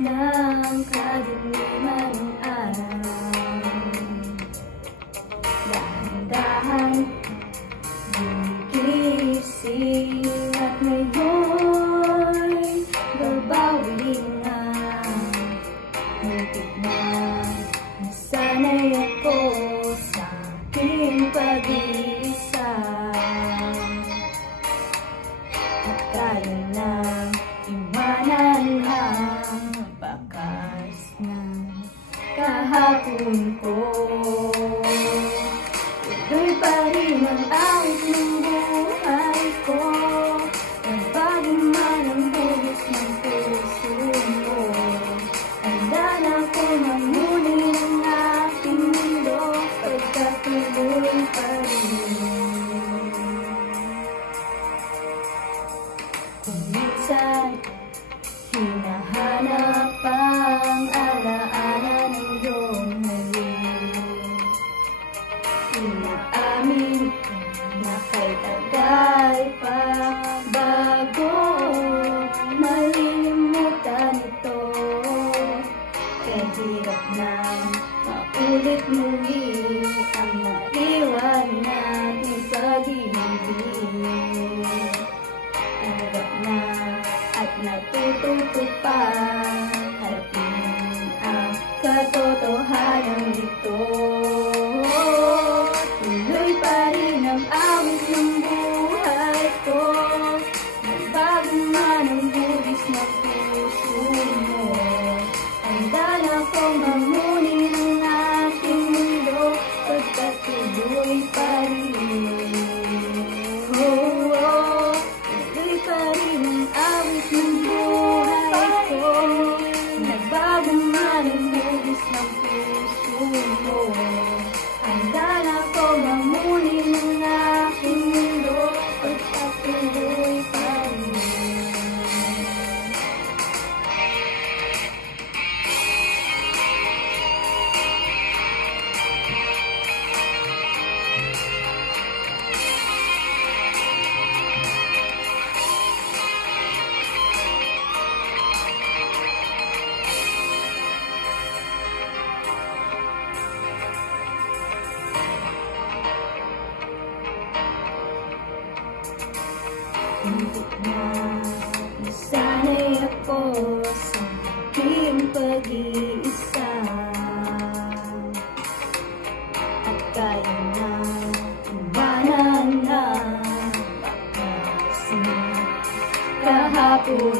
Ng kadiliman ng araw, dahan-dahan gumigising at ngayon babawi na. Muntik na nasanay ako sa aking pag-iisa at kaya na iwanan ang bakas na kahapon ko. Tuloy pa rin ang awit ng buhay ko, nagbago man ang bulos ng puso mo. Handa na ko mamunin ang aking mundo, pagkatuloy pa rin. Kung minsan hinahanap ang alaala ng iyong ngayon, inaamin na kay tagal pa bago malilimutan ito. Kaya hirap na maulit muli ang naiwan nating pag-ibig. Hirap na at natututo pa harapin ang katotohanan nito. Tuloy pa rin ang awit ng buhay ko, nagbago man ang buwis ng puso mo. Handa na kong mamunin ang aking mundo, pagkatuloy pa rin. Tuloy pa rin ang awit ng buhay ko, nagbago man ang buwis ng puso mo. Handa na akong mamunin ang aking mundo, pagkatuloy pa rin. Muntik na nasanay ako sa aking pag-iisa at kaya na iwanan na bakas na kahapon